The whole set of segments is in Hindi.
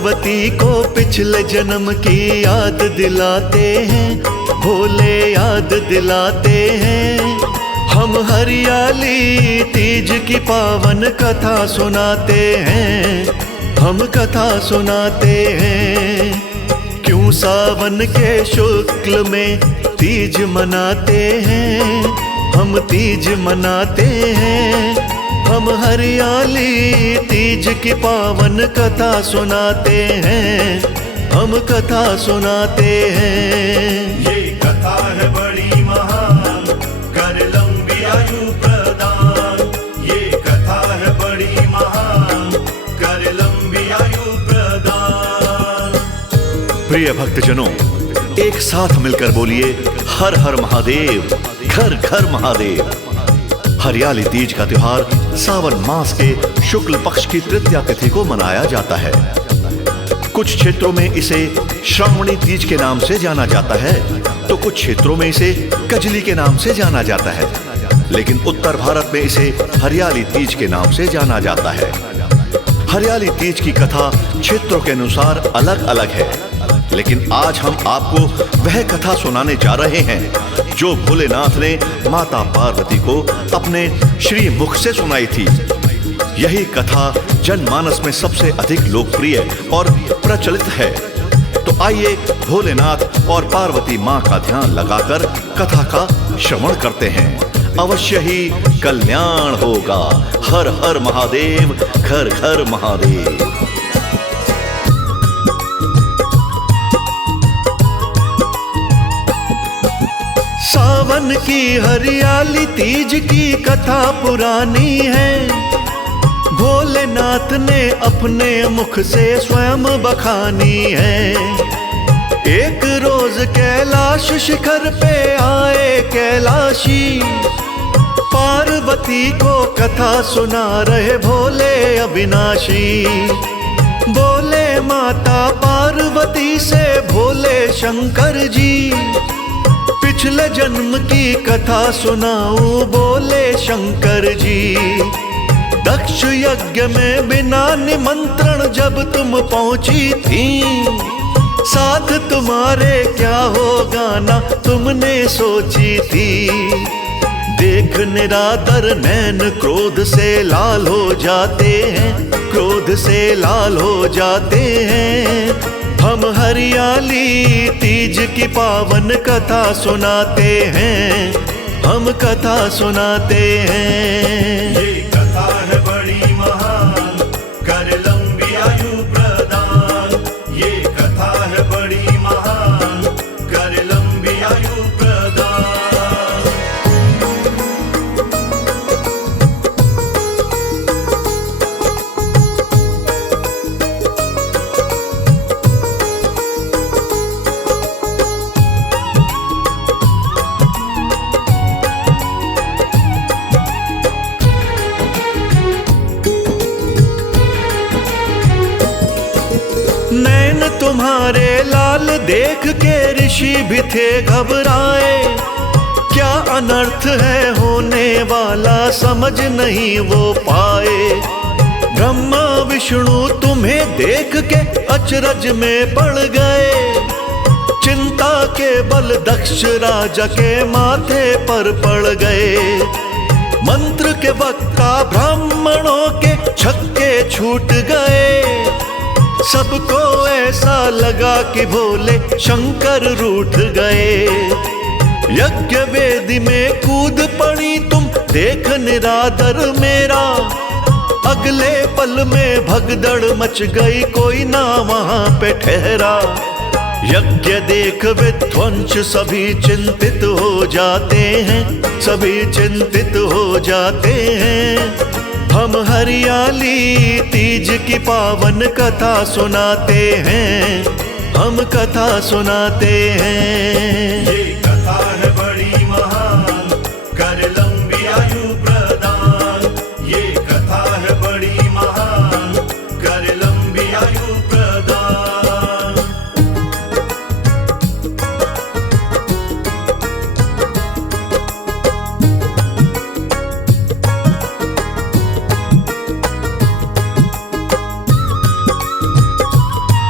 पार्वती को पिछले जन्म की याद दिलाते हैं, भोले याद दिलाते हैं। हम हरियाली तीज की पावन कथा सुनाते हैं, हम कथा सुनाते हैं। क्यों सावन के शुक्ल में तीज मनाते हैं, हम तीज मनाते हैं। हम हरियाली तीज की पावन कथा सुनाते हैं, हम कथा सुनाते हैं। ये कथा है बड़ी महान, कर लंबी आयु प्रदान। ये कथा है बड़ी महान, कर लंबी आयु प्रदान। प्रिय भक्तजनों, एक साथ मिलकर बोलिए हर हर महादेव, घर घर महादेव। हरियाली तीज का त्योहार सावन मास के शुक्ल पक्ष की तृतीया तिथि को मनाया जाता है। कुछ क्षेत्रों में इसे श्रावणी तीज के नाम से जाना जाता है, तो कुछ क्षेत्रों में इसे कजली के नाम से जाना जाता है, लेकिन उत्तर भारत में इसे हरियाली तीज के नाम से जाना जाता है। हरियाली तीज की कथा क्षेत्रों के अनुसार अलग अलग है, लेकिन आज हम आपको वह कथा सुनाने जा रहे हैं जो भोलेनाथ ने माता पार्वती को अपने श्री मुख से सुनाई थी। यही कथा जनमानस में सबसे अधिक लोकप्रिय और प्रचलित है। तो आइए भोलेनाथ और पार्वती माँ का ध्यान लगाकर कथा का श्रवण करते हैं। अवश्य ही कल्याण होगा। हर हर महादेव, घर घर महादेव। सावन की हरियाली तीज की कथा पुरानी है, भोलेनाथ ने अपने मुख से स्वयं बखानी है। एक रोज कैलाश शिखर पे आए कैलाशी, पार्वती को कथा सुना रहे भोले अविनाशी। बोले माता पार्वती से भोले शंकर जी, पिछले जन्म की कथा सुनाऊं बोले शंकर जी। दक्ष यज्ञ में बिना निमंत्रण जब तुम पहुंची थी, साथ तुम्हारे क्या होगा ना तुमने सोची थी। देख निरादर नैन क्रोध से लाल हो जाते हैं, क्रोध से लाल हो जाते हैं। हम हरियाली तीज की पावन कथा सुनाते हैं, हम कथा सुनाते हैं। ये कथा है बड़ी महान, कर लंबी आयु प्रदान। ये कथा है बड़ी महान, कर लंबी आयु प्रदान। नैन तुम्हारे लाल देख के ऋषि भी थे घबराए। क्या अनर्थ है होने वाला समझ नहीं वो पाए। ब्रह्मा विष्णु तुम्हें देख के अचरज में पड़ गए। चिंता के बल दक्ष राजा के माथे पर पड़ गए। मंत्र के वक्ता ब्राह्मणों के छक्के छूट गए। सबको ऐसा लगा कि भोले शंकर रूठ गए। यज्ञ वेदी में कूद पड़ी तुम देख निरादर मेरा। अगले पल में भगदड़ मच गई, कोई ना वहां पे ठहरा। यज्ञ देख विध्वंस सभी चिंतित हो जाते हैं, सभी चिंतित हो जाते हैं। हम हरियाली तीज की पावन कथा सुनाते हैं, हम कथा सुनाते हैं। ये कथा है बड़ी महान, कर लंबी आयु प्रदान। ये कथा है बड़ी महान, कर लंबी आयु प्रदान।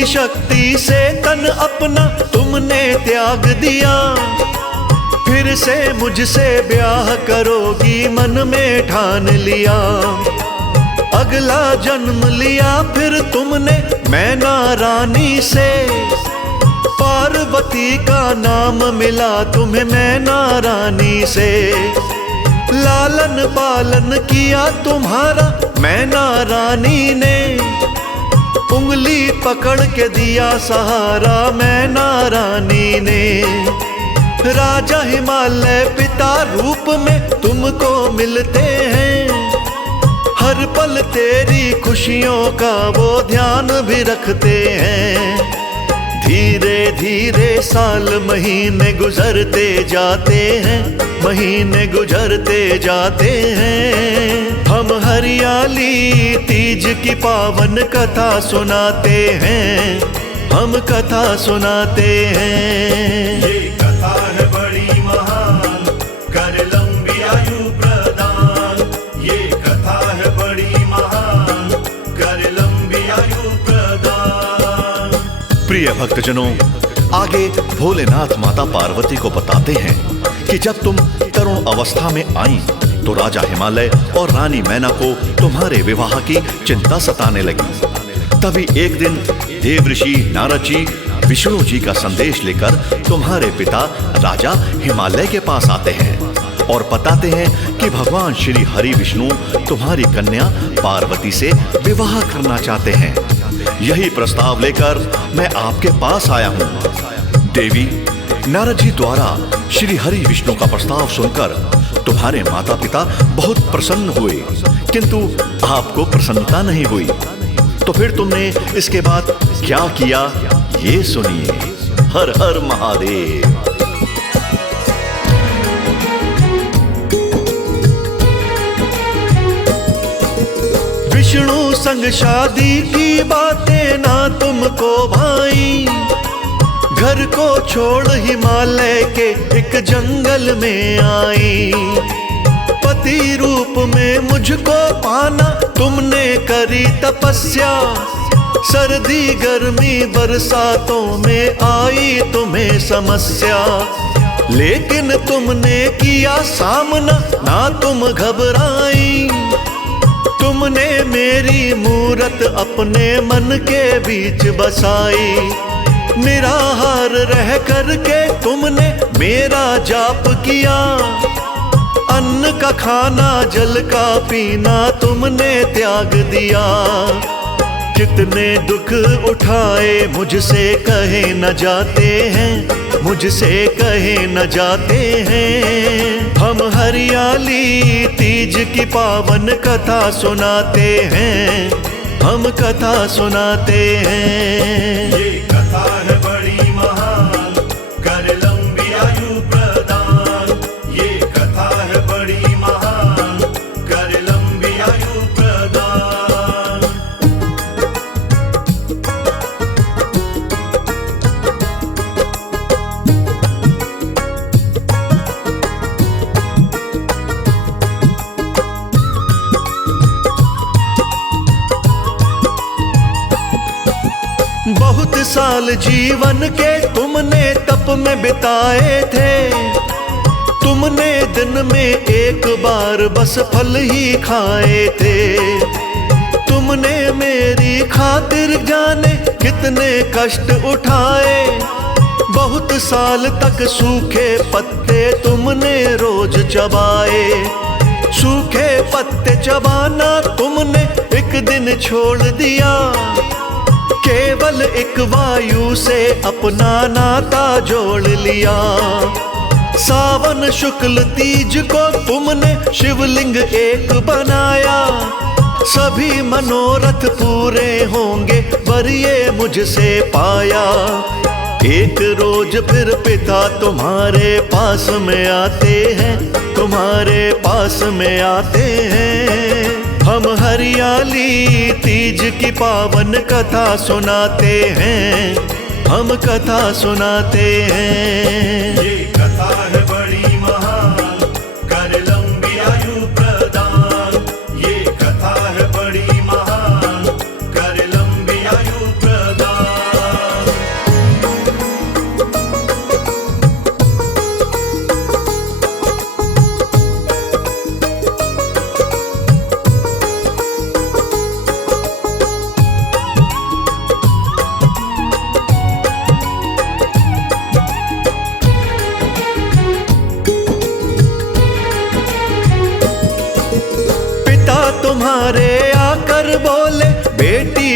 की शक्ति से तन अपना तुमने त्याग दिया, फिर से मुझसे ब्याह करोगी मन में ठान लिया। अगला जन्म लिया फिर तुमने मैना रानी से, पार्वती का नाम मिला तुम्हें मैना रानी से। लालन पालन किया तुम्हारा मैना रानी ने, उंगली पकड़ के दिया सहारा मैना रानी ने। राजा हिमालय पिता रूप में तुमको मिलते हैं, हर पल तेरी खुशियों का वो ध्यान भी रखते हैं। धीरे धीरे साल महीने गुजरते जाते हैं, महीने गुजरते जाते हैं। हम हरियाली तीज की पावन कथा सुनाते हैं, हम कथा सुनाते हैं। ये कथा है बड़ी महान, कर लंबी आयु प्रदान। ये कथा है बड़ी महान, कर लंबी आयु प्रदान। प्रिय भक्तजनों, आगे भोलेनाथ माता पार्वती को बताते हैं कि जब तुम तरुण अवस्था में आई तो राजा हिमालय और रानी मैना को तुम्हारे विवाह की चिंता सताने लगी। तभी एक दिन देव ऋषि नारद जी विष्णु जी का संदेश लेकर तुम्हारे पिता राजा हिमालय के पास आते हैं और बताते हैं कि भगवान श्री हरि विष्णु तुम्हारी कन्या पार्वती से विवाह करना चाहते हैं। यही प्रस्ताव लेकर मैं आपके पास आया हूँ। देवी, नारद जी द्वारा श्री हरि विष्णु का प्रस्ताव सुनकर तुम्हारे माता पिता बहुत प्रसन्न हुए, किंतु आपको प्रसन्नता नहीं हुई। तो फिर तुमने इसके बाद क्या किया, ये सुनिए। हर हर महादेव। विष्णु संग शादी की बातें ना तुमको भाई, घर को छोड़ हिमालय के एक जंगल में आई। पति रूप में मुझको पाना तुमने करी तपस्या, सर्दी गर्मी बरसातों में आई तुम्हें समस्या। लेकिन तुमने किया सामना, ना तुम घबराई। तुमने मेरी मूरत अपने मन के बीच बसाई। निराहार रह करके तुमने मेरा जाप किया, अन्न का खाना जल का पीना तुमने त्याग दिया। कितने दुख उठाए मुझसे कहे न जाते हैं, मुझसे कहे न जाते हैं। हम हरियाली तीज की पावन कथा सुनाते हैं, हम कथा सुनाते हैं। ये कथा है बड़ी महान, कर लंबी आयु प्रदान। ये कथा है बड़ी महान, कर लंबी आयु प्रदान। बहुत साल जीवन के तुमने तप में बिताए थे, तुमने दिन में एक बार बस फल ही खाए थे। तुमने मेरी खातिर जाने कितने कष्ट उठाए, बहुत साल तक सूखे पत्ते तुमने रोज चबाए। सूखे पत्ते चबाना तुमने एक दिन छोड़ दिया, केवल एक वायु से अपना नाता जोड़ लिया। सावन शुक्ल तीज को तुमने शिवलिंग एक बनाया, सभी मनोरथ पूरे होंगे वर ये मुझसे पाया। एक रोज फिर पिता तुम्हारे पास में आते हैं, तुम्हारे पास में आते हैं। हम हरियाली तीज की पावन कथा सुनाते हैं, हम कथा सुनाते हैं। ये कथा है बड़ी महान, कर लंबी आयु प्रदान। ये कथा है बड़ी महान, कर लंबी आयु प्रदान।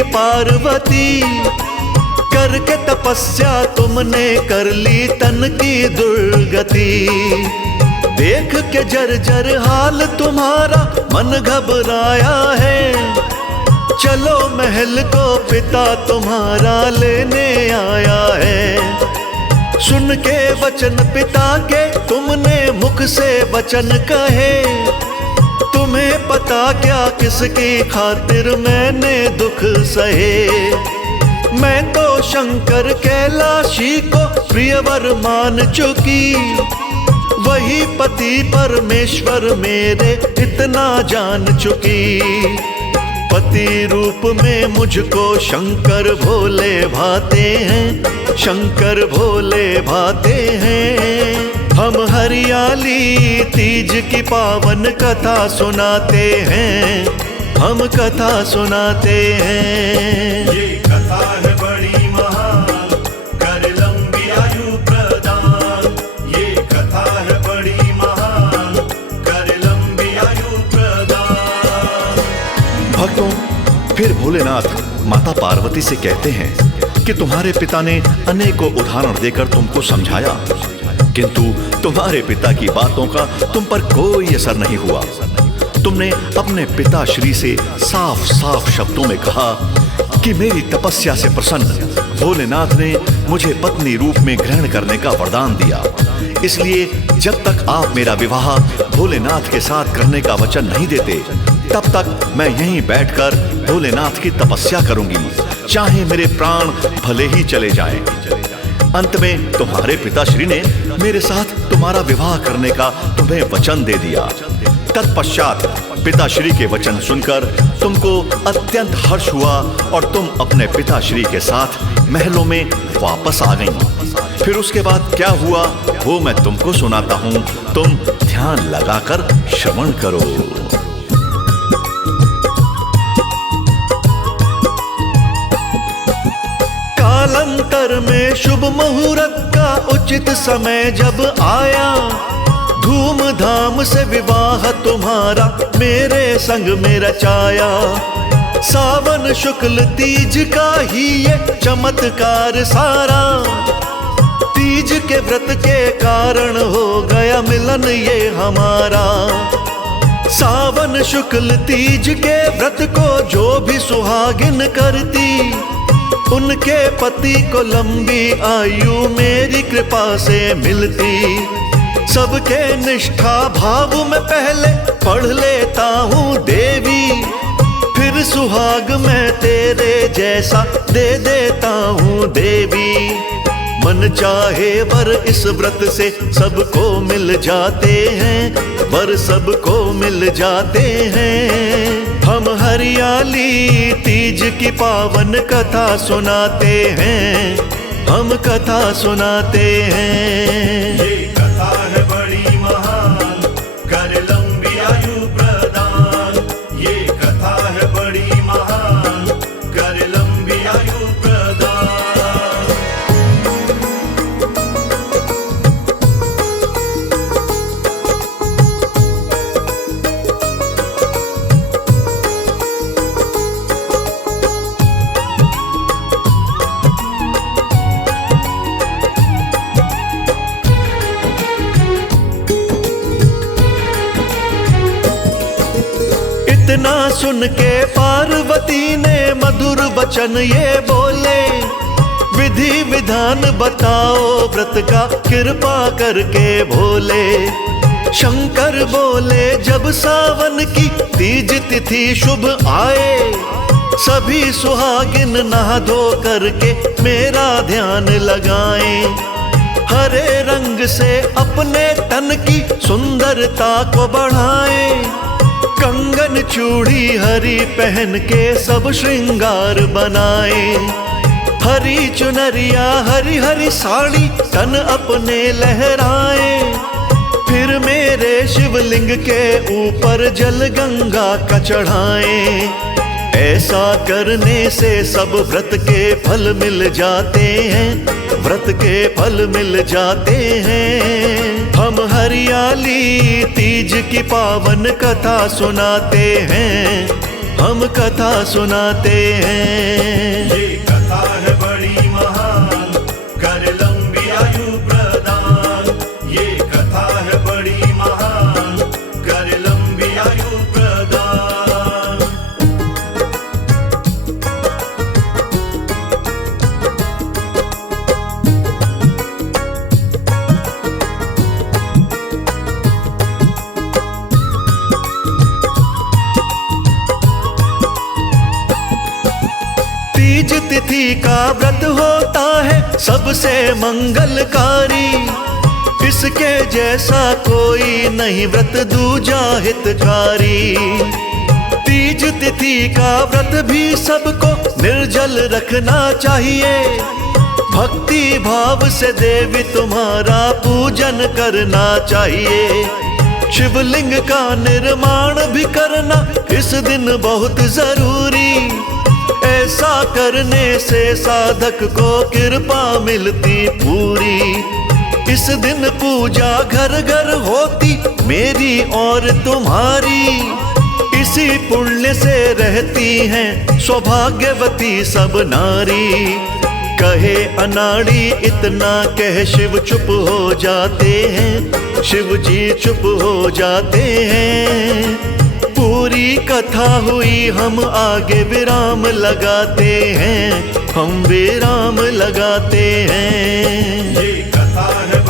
पार्वती, करके तपस्या तुमने कर ली तन की दुर्गति। देख के जर्जर हाल तुम्हारा मन घबराया है, चलो महल को पिता तुम्हारा लेने आया है। सुन के वचन पिता के तुमने मुख से वचन कहे, तुम्हें पता क्या किसकी खातिर मैंने दुख सहे। मैं तो शंकर कैलाशी को प्रियवर मान चुकी, वही पति परमेश्वर मेरे इतना जान चुकी। पति रूप में मुझको शंकर भोले भाते हैं, शंकर भोले भाते हैं। हम हरियाली तीज की पावन कथा सुनाते हैं, हम कथा सुनाते हैं। ये कथा है बड़ी महान, कर लंबी आयु प्रदान। ये कथा है बड़ी महान, कर लंबी आयु प्रदान। भक्तों, फिर भोलेनाथ माता पार्वती से कहते हैं कि तुम्हारे पिता ने अनेकों उदाहरण देकर तुमको समझाया, किंतु तुम्हारे पिता की बातों का तुम पर कोई असर नहीं हुआ। तुमने अपने पिता श्री से साफ साफ शब्दों में कहा कि मेरी तपस्या से प्रसन्न भोलेनाथ ने मुझे पत्नी रूप में ग्रहण करने का वरदान दिया, इसलिए जब तक आप मेरा विवाह भोलेनाथ के साथ करने का वचन नहीं देते, तब तक मैं यहीं बैठकर भोलेनाथ की तपस्या करूंगी, चाहे मेरे प्राण भले ही चले जाएं। अंत में तुम्हारे पिताश्री ने मेरे साथ तुम्हारा विवाह करने का तुम्हें वचन दे दिया। तत्पश्चात पिताश्री के वचन सुनकर तुमको अत्यंत हर्ष हुआ और तुम अपने पिताश्री के साथ महलों में वापस आ गईं। फिर उसके बाद क्या हुआ वो मैं तुमको सुनाता हूं, तुम ध्यान लगाकर श्रवण करो। कालांतर में शुभ मुहूर्त का उचित समय जब आया, धूमधाम से विवाह तुम्हारा मेरे संग में रचाया। सावन शुक्ल तीज का ही ये चमत्कार सारा, तीज के व्रत के कारण हो गया मिलन ये हमारा। सावन शुक्ल तीज के व्रत को जो भी सुहागिन करती, उनके पति को लंबी आयु मेरी कृपा से मिलती। सबके निष्ठा भाव में पहले पढ़ लेता हूँ देवी, फिर सुहाग मैं तेरे जैसा दे देता हूँ देवी। मन चाहे वर इस व्रत से सबको मिल जाते हैं, वर सबको मिल जाते हैं। हम हरियाली तीज की पावन कथा सुनाते हैं, हम कथा सुनाते हैं। ये कथा है बड़ी महान, कर लंबी आयु प्रदान। ये कथा है बड़ी महान, कर लंबी आयु प्रदान। इतना सुन के पार्वती ने मधुर वचन ये बोले, विधि विधान बताओ व्रत का कृपा करके भोले। शंकर बोले जब सावन की तीज तिथि शुभ आए, सभी सुहागिन नहा धो करके मेरा ध्यान लगाएं। हरे रंग से अपने तन की सुंदरता को बढ़ाएं, कंगन चूड़ी हरी पहन के सब श्रृंगार बनाए। हरी चुनरिया हरी हरी साड़ी तन अपने लहराए, फिर मेरे शिवलिंग के ऊपर जल गंगा का चढ़ाए। ऐसा करने से सब व्रत के फल मिल जाते हैं, व्रत के फल मिल जाते हैं। हम हरियाली तीज की पावन कथा सुनाते हैं, हम कथा सुनाते हैं। ये कथा है बड़ी महान, कर लंबी आयु प्रदान। ये कथा है बड़ी महान, कर लंबी आयु प्रदान। तीज तिथि का व्रत होता है सबसे मंगलकारी, इसके जैसा कोई नहीं व्रत दूजा हितकारी। तीज तिथि का व्रत भी सबको निर्जल रखना चाहिए, भक्ति भाव से देवी तुम्हारा पूजन करना चाहिए। शिवलिंग का निर्माण भी करना इस दिन बहुत जरूरी, ऐसा करने से साधक को कृपा मिलती पूरी। इस दिन पूजा घर घर होती मेरी और तुम्हारी, इसी पुण्य से रहती हैं सौभाग्यवती सब नारी। कहे अनाड़ी इतना कह शिव चुप हो जाते हैं, शिव जी चुप हो जाते हैं। पूरी कथा हुई हम आगे विराम लगाते हैं, हम विराम लगाते हैं। ये कथा है